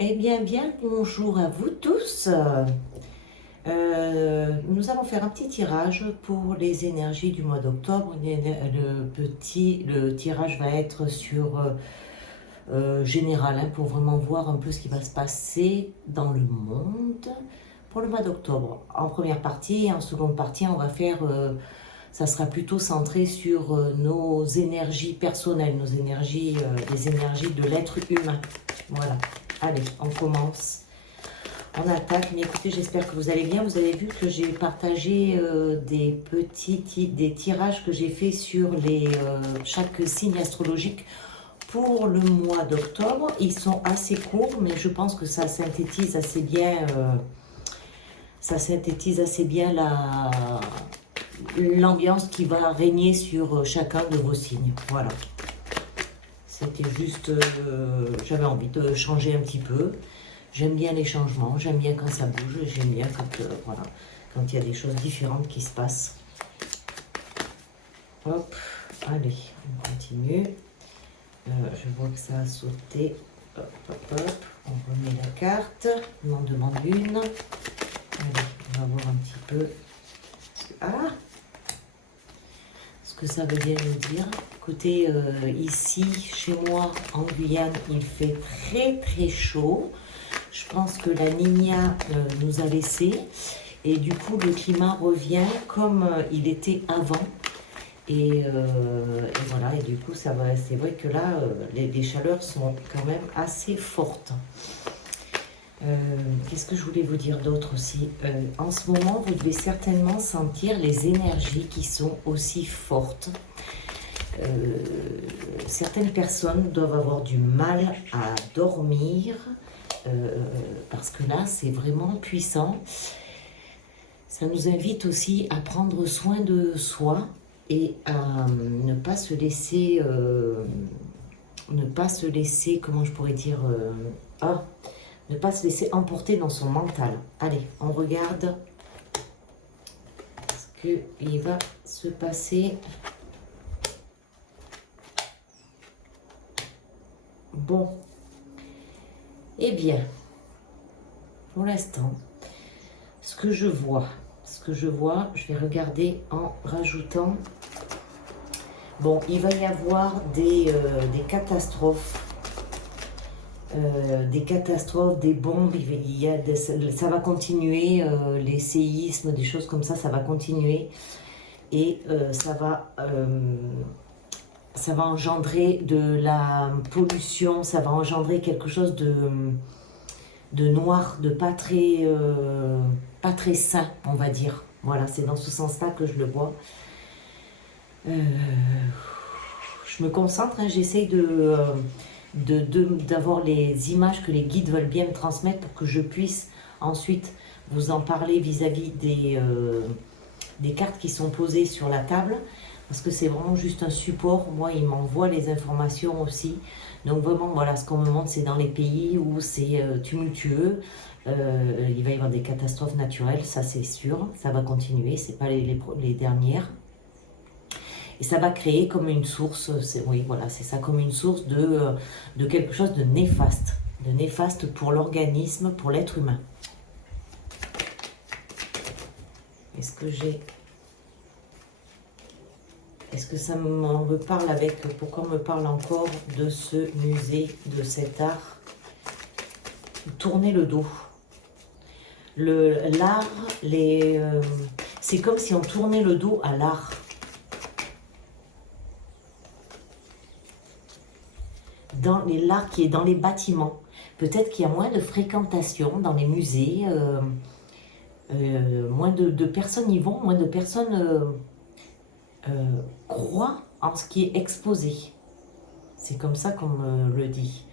Eh bien, bonjour à vous tous. Nous allons faire un petit tirage pour les énergies du mois d'octobre. Le tirage va être sur général, hein, pour vraiment voir un peu ce qui va se passer dans le monde pour le mois d'octobre. En première partie et en seconde partie, on va faire, ça sera plutôt centré sur nos énergies personnelles, les énergies de l'être humain. Voilà. Allez, on commence. On attaque. Mais écoutez, j'espère que vous allez bien. Vous avez vu que j'ai partagé des tirages que j'ai fait sur chaque signe astrologique pour le mois d'octobre. Ils sont assez courts, mais je pense que ça synthétise assez bien, l'ambiance qui va régner sur chacun de vos signes. Voilà. C'était juste, j'avais envie de changer un petit peu. J'aime bien les changements, j'aime bien quand ça bouge, j'aime bien voilà, quand il y a des choses différentes qui se passent. Hop, allez, on continue. Je vois que ça a sauté. Hop, hop, hop. On remet la carte. On en demande une. Allez, on va voir un petit peu. Ah, ce que ça veut bien nous dire. Écoutez, ici, chez moi, en Guyane, il fait très très chaud. Je pense que la Niña nous a laissé. Et du coup, le climat revient comme il était avant. Et voilà, et du coup, c'est vrai que là, les chaleurs sont quand même assez fortes. Qu'est-ce que je voulais vous dire d'autre aussi? En ce moment, vous devez certainement sentir les énergies qui sont aussi fortes. Certaines personnes doivent avoir du mal à dormir parce que là, c'est vraiment puissant. Ça nous invite aussi à prendre soin de soi et à ne pas se laisser, comment je pourrais dire, ne pas se laisser emporter dans son mental. Allez, on regarde ce qu'il va se passer. Bon, eh bien, pour l'instant, ce que je vois, je vais regarder en rajoutant. Bon, il va y avoir des catastrophes. Des bombes, ça va continuer, les séismes, des choses comme ça va continuer. Et ça va engendrer de la pollution, ça va engendrer quelque chose de noir, de pas très sain, on va dire. Voilà, c'est dans ce sens-là que je le vois. Je me concentre, hein, j'essaye d'avoir les images que les guides veulent bien me transmettre pour que je puisse ensuite vous en parler vis-à-vis des cartes qui sont posées sur la table, parce que c'est vraiment juste un support. Moi, ils m'envoient les informations aussi. Donc vraiment, voilà, ce qu'on me montre, c'est dans les pays où c'est tumultueux. Il va y avoir des catastrophes naturelles, ça c'est sûr. Ça va continuer, c'est pas les dernières. Et ça va créer comme une source, oui, voilà, c'est ça, comme une source de quelque chose de néfaste pour l'organisme, pour l'être humain. Est-ce que ça me parle pourquoi on me parle encore de ce musée, de cet art? Tourner le dos. L'art, c'est comme si on tournait le dos à l'art. Dans l'art qui est dans les bâtiments. Peut-être qu'il y a moins de fréquentation dans les musées, moins de personnes y vont, moins de personnes croient en ce qui est exposé. C'est comme ça qu'on me le dit.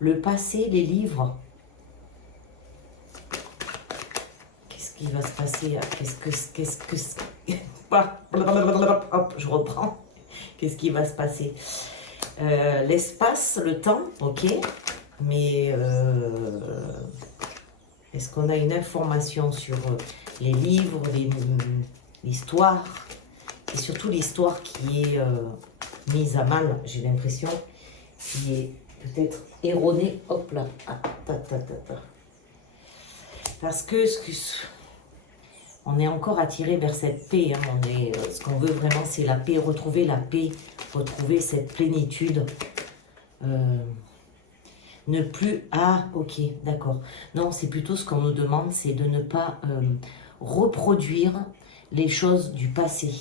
Le passé, les livres. Qu'est-ce qui va se passer? Hop, je reprends. Qu'est-ce qui va se passer? L'espace, le temps, ok, mais est-ce qu'on a une information sur les livres, l'histoire, et surtout l'histoire qui est mise à mal, j'ai l'impression, qui est peut-être erroné. Hop là. Ah, parce que on est encore attiré vers cette paix. Hein. Ce qu'on veut vraiment, c'est la paix, retrouver la paix, retrouver cette plénitude. Ne plus... Ah, ok, d'accord. Non, c'est plutôt ce qu'on nous demande, c'est de ne pas reproduire les choses du passé.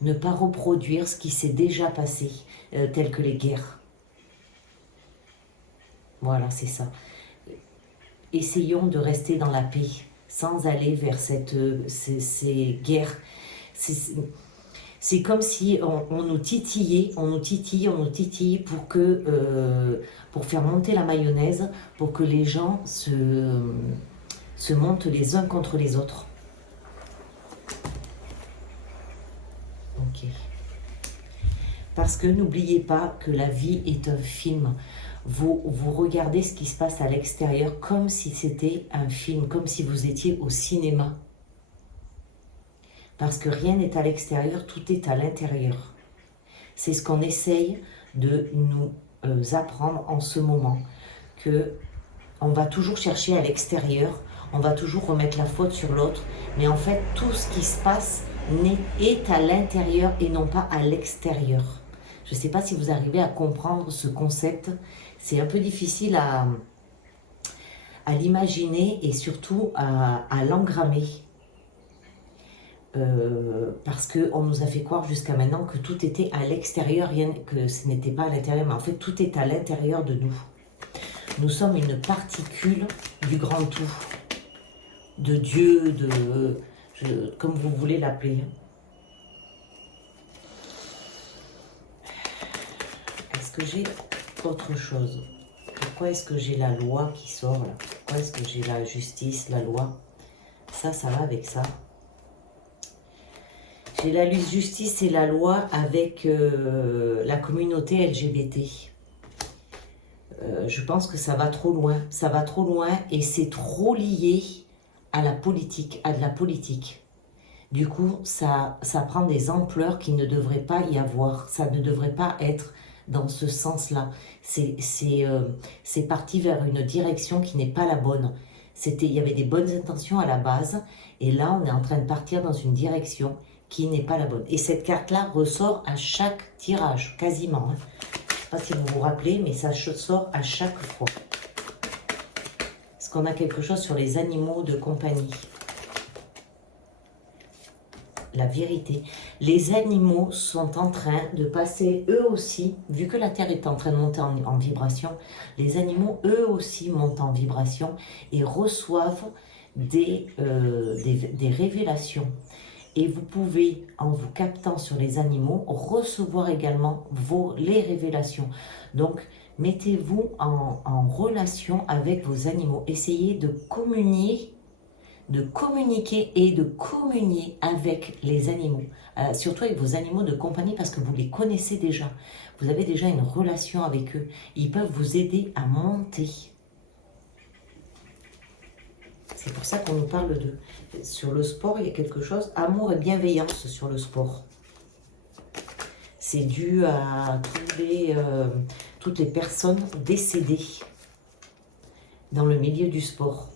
Ne pas reproduire ce qui s'est déjà passé, tel que les guerres. Voilà, c'est ça. Essayons de rester dans la paix, sans aller vers ces guerres. C'est comme si on nous titillait, on nous titille pour faire monter la mayonnaise, pour que les gens se montent les uns contre les autres. Ok. Parce que n'oubliez pas que la vie est un film. Vous regardez ce qui se passe à l'extérieur comme si c'était un film, comme si vous étiez au cinéma. Parce que rien n'est à l'extérieur, tout est à l'intérieur. C'est ce qu'on essaye de nous apprendre en ce moment, que on va toujours chercher à l'extérieur, on va toujours remettre la faute sur l'autre, mais en fait, tout ce qui se passe est à l'intérieur et non pas à l'extérieur. Je ne sais pas si vous arrivez à comprendre ce concept, c'est un peu difficile à l'imaginer et surtout à l'engrammer. Parce qu'on nous a fait croire jusqu'à maintenant que tout était à l'extérieur, rien que ce n'était pas à l'intérieur, mais en fait tout est à l'intérieur de nous. Nous sommes une particule du grand tout, de Dieu, comme vous voulez l'appeler. Est-ce que j'ai autre chose? Pourquoi est-ce que j'ai la loi qui sort là? Pourquoi est-ce que j'ai la justice, la loi? Ça va avec ça. J'ai la justice et la loi avec la communauté LGBT. Je pense que ça va trop loin. Ça va trop loin et c'est trop lié à la politique, à de la politique. Du coup, ça prend des ampleurs qui ne devraient pas y avoir. Ça ne devrait pas être dans ce sens-là. C'est parti vers une direction qui n'est pas la bonne. Il y avait des bonnes intentions à la base et là, on est en train de partir dans une direction qui n'est pas la bonne. Et cette carte-là ressort à chaque tirage, quasiment. Hein. Je ne sais pas si vous vous rappelez, mais ça sort à chaque fois. Est-ce qu'on a quelque chose sur les animaux de compagnie? La vérité. Les animaux sont en train de passer, eux aussi, vu que la Terre est en train de monter en vibration, les animaux, eux aussi, montent en vibration et reçoivent des révélations. Et vous pouvez, en vous captant sur les animaux, recevoir également les révélations. Donc, mettez-vous en relation avec vos animaux. Essayez de communiquer et de communier avec les animaux. Surtout avec vos animaux de compagnie parce que vous les connaissez déjà. Vous avez déjà une relation avec eux. Ils peuvent vous aider à monter. C'est pour ça qu'on nous parle d'eux. Sur le sport, il y a quelque chose, amour et bienveillance sur le sport. C'est dû à toutes les personnes décédées dans le milieu du sport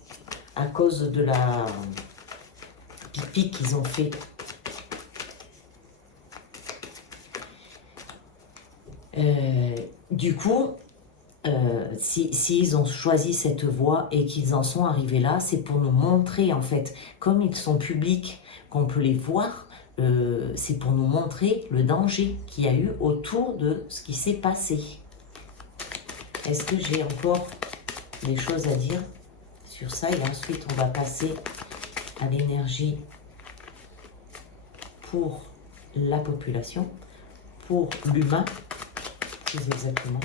à cause de la pipi qu'ils ont fait. Du coup, s'ils ont choisi cette voie et qu'ils en sont arrivés là, c'est pour nous montrer en fait, comme ils sont publics, qu'on peut les voir, c'est pour nous montrer le danger qu'il y a eu autour de ce qui s'est passé. Est-ce que j'ai encore des choses à dire sur ça? Et ensuite, on va passer à l'énergie pour la population, pour l'humain, plus exactement.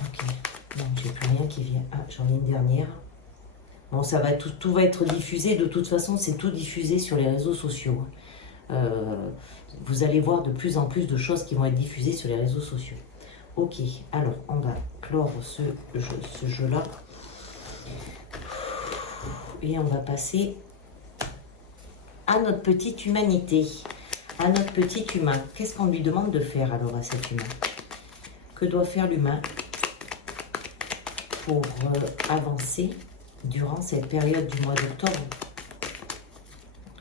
Ok, non, j'ai plus rien qui vient. Ah, j'en ai une dernière. Bon, ça va tout va être diffusé. De toute façon, c'est tout diffusé sur les réseaux sociaux. Vous allez voir de plus en plus de choses qui vont être diffusées sur les réseaux sociaux. Ok, alors on va clore ce jeu-là. Et on va passer à notre petite humanité. à notre petit humain. Qu'est-ce qu'on lui demande de faire alors à cet humain? Que doit faire l'humain pour avancer durant cette période du mois d'octobre?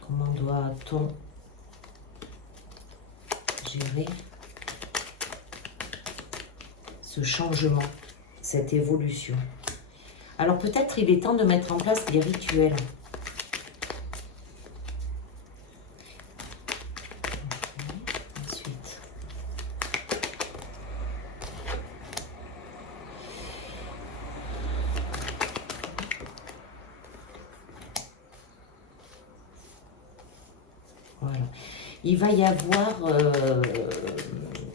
Comment doit-on gérer ce changement, cette évolution? Alors peut-être il est temps de mettre en place des rituels. Ensuite, voilà. Il va y avoir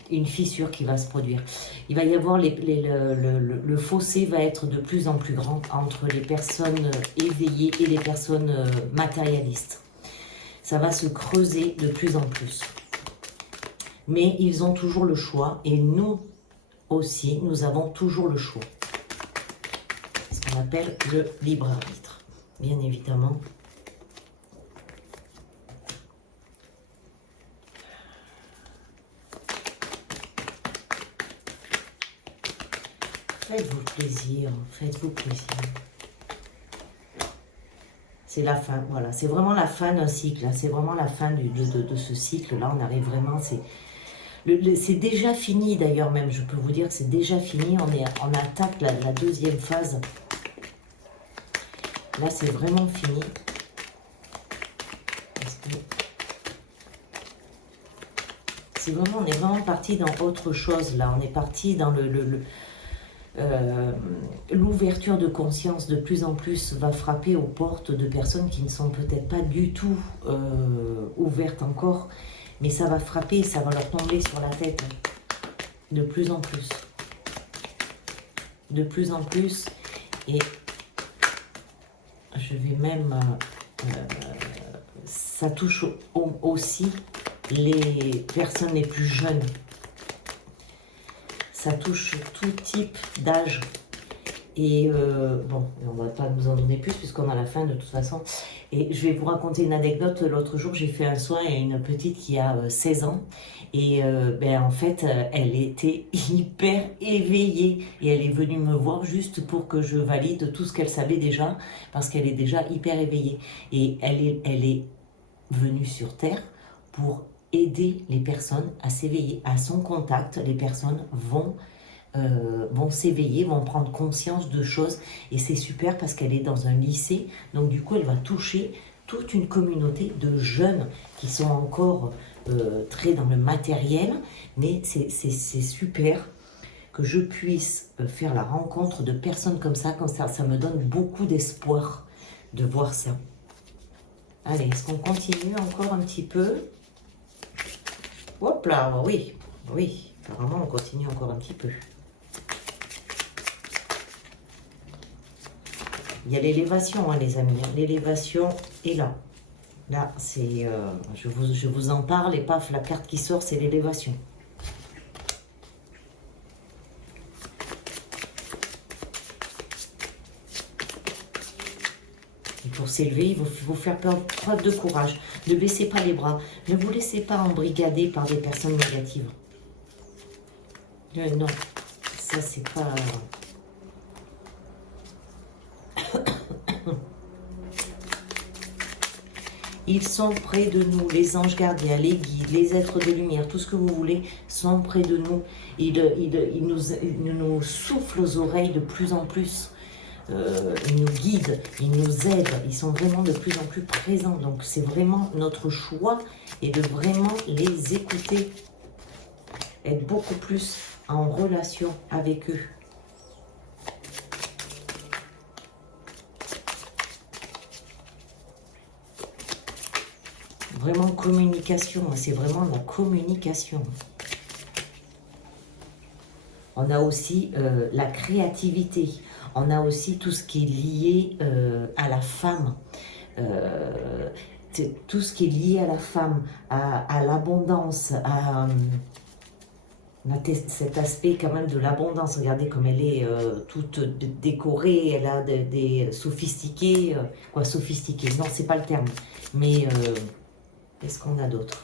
une fissure qui va se produire. Il va y avoir le fossé va être de plus en plus grand entre les personnes éveillées et les personnes matérialistes. Ça va se creuser de plus en plus. Mais ils ont toujours le choix et nous aussi, nous avons toujours le choix. Ce qu'on appelle le libre arbitre, bien évidemment. Faites-vous plaisir, faites-vous plaisir. C'est la fin, voilà. C'est vraiment la fin d'un cycle. C'est vraiment la fin de ce cycle-là. On arrive vraiment, c'est déjà fini d'ailleurs même. Je peux vous dire que c'est déjà fini. On attaque la deuxième phase. Là, c'est vraiment fini. C'est vraiment, on est vraiment parti dans autre chose là. On est parti dans l'ouverture de conscience de plus en plus va frapper aux portes de personnes qui ne sont peut-être pas du tout ouvertes encore, mais ça va frapper, ça va leur tomber sur la tête de plus en plus. De plus en plus, et je vais même... ça touche aussi les personnes les plus jeunes. Ça touche tout type d'âge. Et bon, on ne va pas nous en donner plus puisqu'on a la fin de toute façon. Et je vais vous raconter une anecdote. L'autre jour, j'ai fait un soin à une petite qui a 16 ans. Et en fait, elle était hyper éveillée. Et elle est venue me voir juste pour que je valide tout ce qu'elle savait déjà. Parce qu'elle est déjà hyper éveillée. Et elle est venue sur Terre pour aider les personnes à s'éveiller. À son contact, les personnes vont s'éveiller, vont prendre conscience de choses. Et c'est super parce qu'elle est dans un lycée. Donc du coup, elle va toucher toute une communauté de jeunes qui sont encore très dans le matériel. Mais c'est super que je puisse faire la rencontre de personnes comme ça. Ça me donne beaucoup d'espoir de voir ça. Allez, est-ce qu'on continue encore un petit peu? Hop là, oui, apparemment on continue encore un petit peu. Il y a l'élévation, hein, les amis, l'élévation est là. Là, c'est, je vous en parle et paf, la carte qui sort, c'est l'élévation. Pour s'élever, il faut faire preuve de courage. Ne baissez pas les bras. Ne vous laissez pas embrigader par des personnes négatives. Non, ça c'est pas... Ils sont près de nous, les anges gardiens, les guides, les êtres de lumière, tout ce que vous voulez, sont près de nous. Ils nous soufflent aux oreilles de plus en plus. Ils nous guident, ils nous aident, ils sont vraiment de plus en plus présents. Donc c'est vraiment notre choix et de vraiment les écouter, être beaucoup plus en relation avec eux. Vraiment communication, c'est vraiment la communication. On a aussi la créativité. On a aussi tout ce qui est lié à la femme. Tout ce qui est lié à la femme, à l'abondance, on a cet aspect quand même de l'abondance. Regardez comme elle est toute décorée, elle a des sophistiqués. Quoi, sophistiqués? Non, c'est pas le terme. Mais qu'est-ce qu'on a d'autre?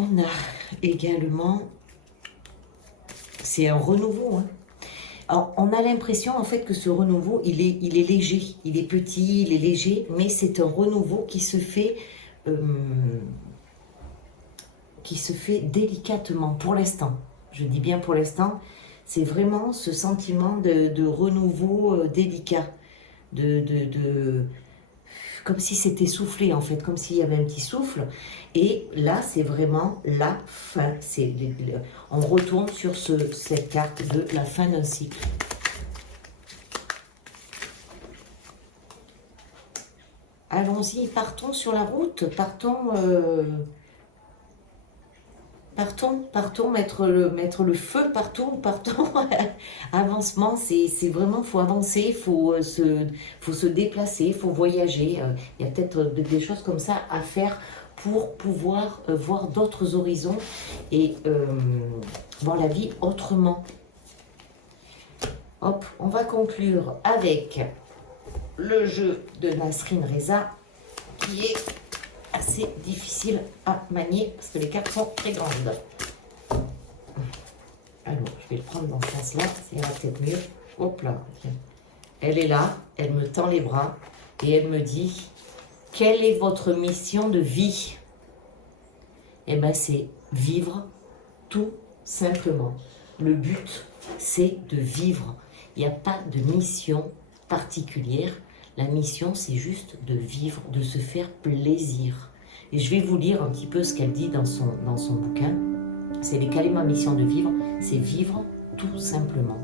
On a également, c'est un renouveau, hein. Alors, on a l'impression en fait que ce renouveau, il est léger, il est petit, il est léger, mais c'est un renouveau qui se fait délicatement pour l'instant. Je dis bien pour l'instant, c'est vraiment ce sentiment de renouveau délicat, comme si c'était soufflé en fait, comme s'il y avait un petit souffle. Et là, c'est vraiment la fin. On retourne sur cette carte de la fin d'un cycle. Allons-y, partons sur la route, partons mettre le feu partout, avancement, c'est vraiment, faut avancer, faut se déplacer, il faut voyager. Il y a peut-être des choses comme ça à faire pour pouvoir voir d'autres horizons et voir la vie autrement. Hop, on va conclure avec le jeu de Nasrin Reza qui est assez difficile à manier parce que les cartes sont très grandes. Alors, je vais le prendre dans ce sens-là, ça ira peut-être mieux. Hop là, elle est là, elle me tend les bras et elle me dit: quelle est votre mission de vie? Eh bien, c'est vivre tout simplement. Le but, c'est de vivre. Il n'y a pas de mission particulière. La mission, c'est juste de vivre, de se faire plaisir. Et je vais vous lire un petit peu ce qu'elle dit dans son bouquin. C'est quelle est ma mission de vivre? C'est vivre tout simplement.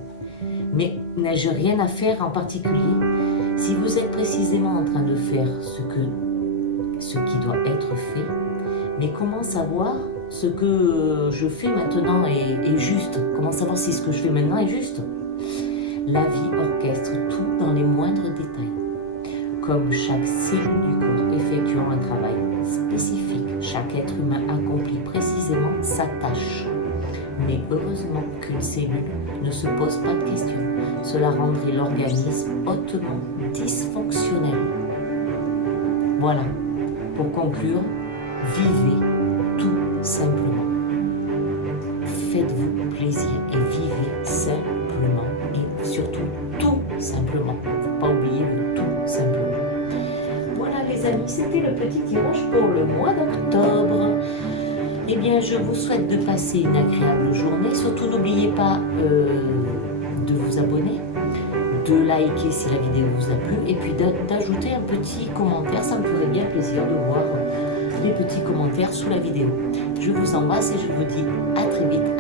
Mais n'ai-je rien à faire en particulier? Si vous êtes précisément en train de faire ce qui doit être fait, mais comment savoir ce que je fais maintenant est juste? Comment savoir si ce que je fais maintenant est juste? La vie orchestre tout dans les moindres détails. Comme chaque cellule du corps effectuant un travail spécifique, chaque être humain accomplit précisément sa tâche. Mais heureusement qu'une cellule ne se pose pas de questions. Cela rendrait l'organisme hautement dysfonctionnel. Voilà, pour conclure, vivez tout simplement. Faites-vous plaisir et vivez simplement. Et surtout, tout simplement. Il ne faut pas oublier le tout simplement. Voilà les amis, c'était le petit tirage pour le mois d'octobre. Eh bien, je vous souhaite de passer une agréable journée. Surtout, n'oubliez pas de vous abonner, de liker si la vidéo vous a plu et puis d'ajouter un petit commentaire. Ça me ferait bien plaisir de voir les petits commentaires sous la vidéo. Je vous embrasse et je vous dis à très vite.